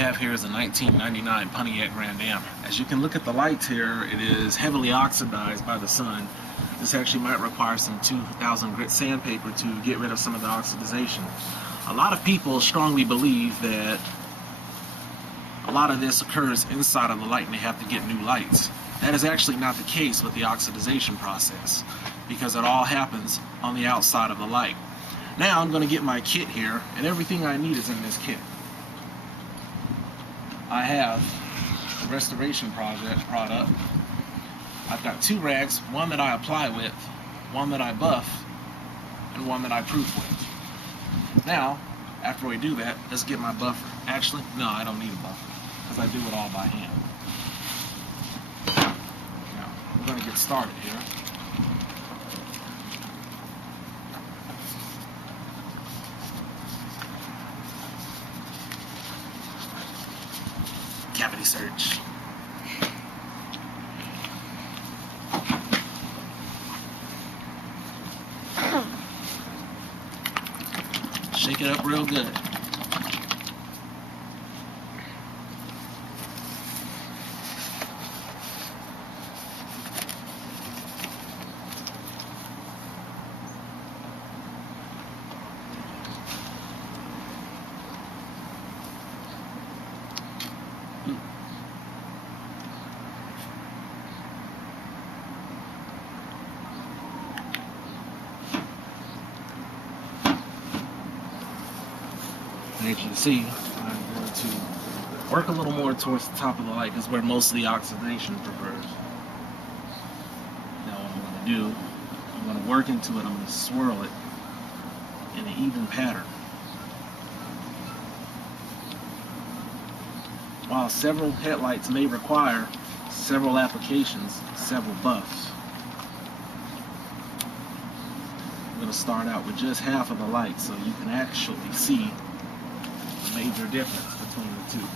have here is a 1999 Pontiac Grand Am. As you can look at the lights here, it is heavily oxidized by the sun. This actually might require some 2000 grit sandpaper to get rid of some of the oxidization. A lot of people strongly believe that a lot of this occurs inside of the light and they have to get new lights. That is actually not the case with the oxidization process, because it all happens on the outside of the light. Now I'm going to get my kit here, and everything I need is in this kit. I have a restoration product. I've got 2 rags, one that I apply with, one that I buff, and one that I proof with. Now, after we do that, let's get my buffer. Actually, no, I don't need a buffer, because I do it all by hand. Now, we're going to get started here. Cavity search. Shake it up real good. And as you can see, I'm going to work a little more towards the top of the light, because where most of the oxidation occurs. Now what I'm going to do, I'm going to work into it, I'm going to swirl it in an even pattern. While several headlights may require several applications, several buffs, I'm going to start out with just half of the light so you can actually see the major difference between the two.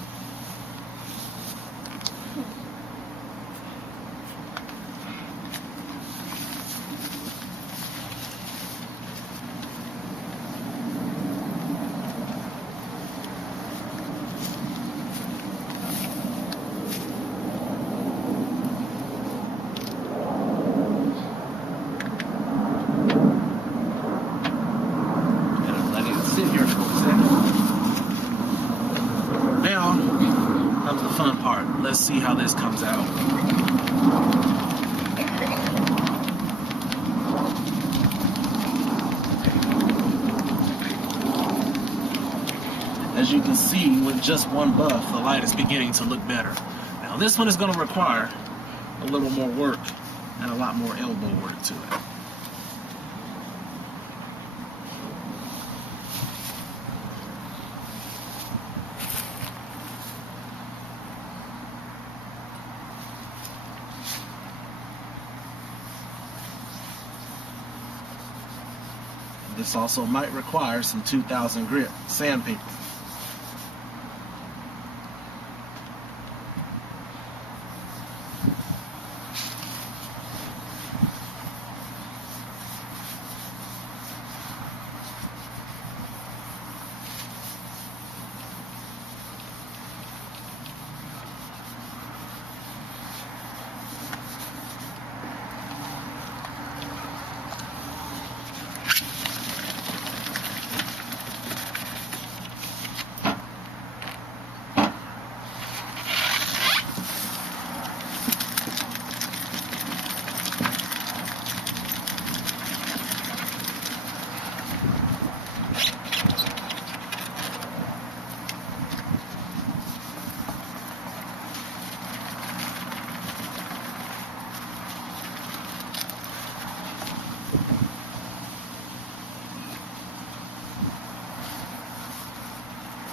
Fun part. Let's see how this comes out. As you can see, with just one buff, the light is beginning to look better. Now this one is going to require a little more work and a lot more elbow work to it. This also might require some 2000 grit sandpaper.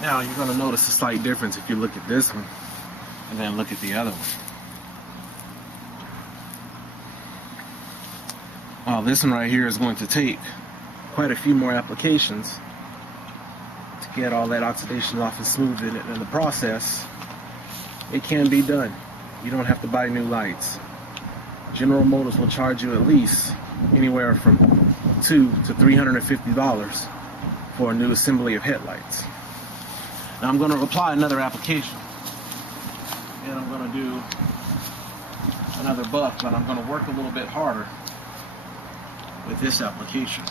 Now you're going to notice a slight difference if you look at this one and then look at the other one. While this one right here is going to take quite a few more applications to get all that oxidation off and smooth it in the process, it can be done. You don't have to buy new lights. General Motors will charge you at least anywhere from $200 to $350 for a new assembly of headlights. Now I'm going to apply another application. And I'm going to do another buff, but I'm going to work a little bit harder with this application.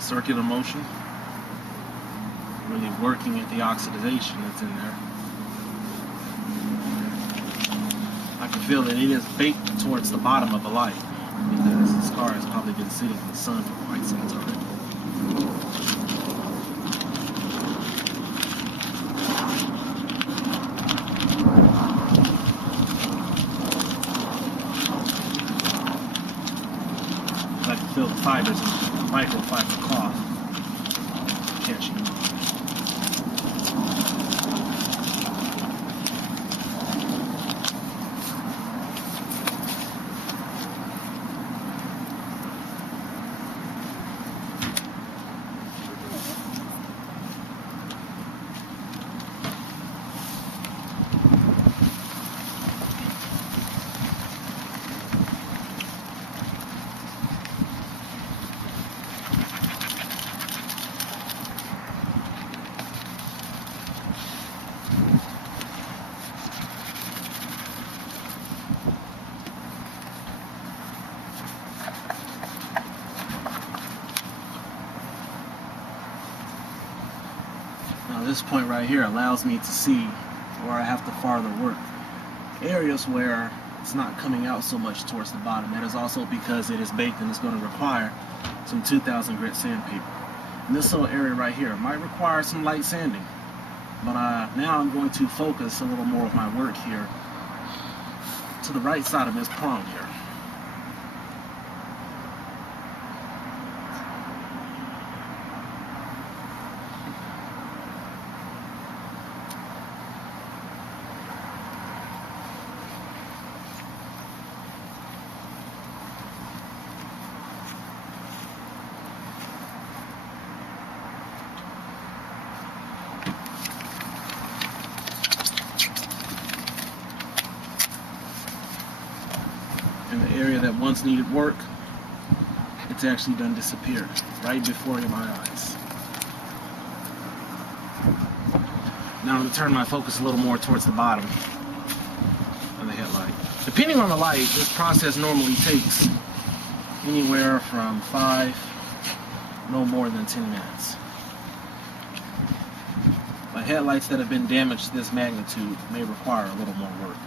Circular motion, really working at the oxidation that's in there. I can feel that it is baked towards the bottom of the light because this car has probably been sitting in the sun for quite some time. I can feel the fibers in the microfiber cloth catching. Now this point right here allows me to see where I have to farther work. Areas where it's not coming out so much towards the bottom. That is also because it is baked and it's going to require some 2000 grit sandpaper. And this little area right here might require some light sanding. But now I'm going to focus a little more of my work here to the right side of this prong here. And the area that once needed work, it's actually done disappeared right before my eyes. Now I'm going to turn my focus a little more towards the bottom of the headlight. Depending on the light, this process normally takes anywhere from 5, no more than 10 minutes. But headlights that have been damaged to this magnitude may require a little more work.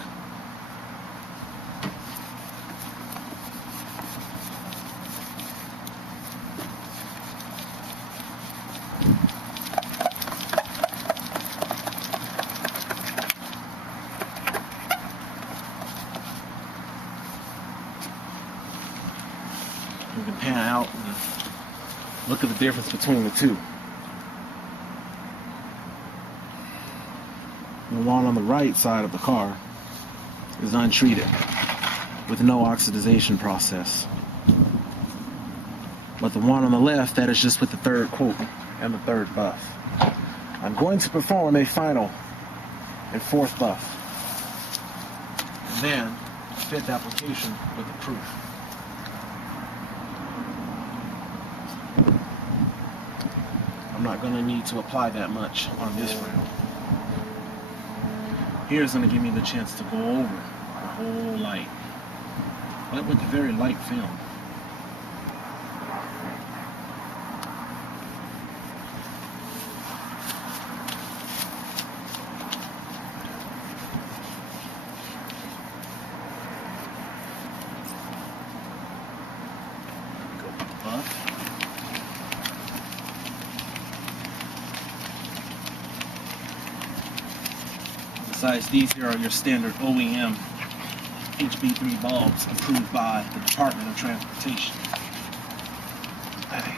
You can pan out and look at the difference between the two. The one on the right side of the car is untreated with no oxidization process. But the one on the left, that is just with the third coat and the third buff. I'm going to perform a final and fourth buff. And then a fifth application with the proof. I'm not going to need to apply that much on this round. Here's going to give me the chance to go over the whole light, but with a very light film. Go buff. Besides, these here are your standard OEM HB3 bulbs approved by the Department of Transportation. Hey.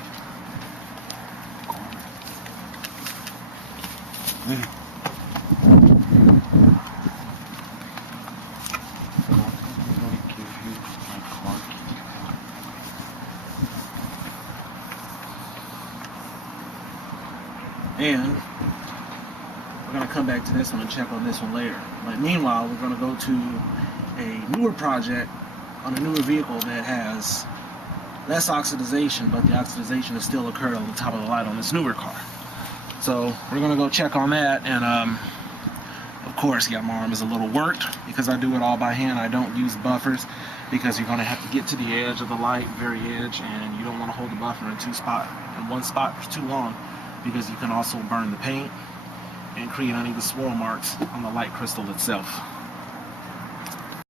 And we're going to come back to this one and check on this one later. But meanwhile, we're going to go to a newer project on a newer vehicle that has less oxidization, but the oxidization has still occurred on the top of the light on this newer car. So we're going to go check on that, and of course, yeah, my arm is a little worked because I do it all by hand. I don't use buffers because you're going to have to get to the edge of the light, very edge, and you don't want to hold the buffer in one spot for too long, because you can also burn the paint and create uneven swirl marks on the light crystal itself.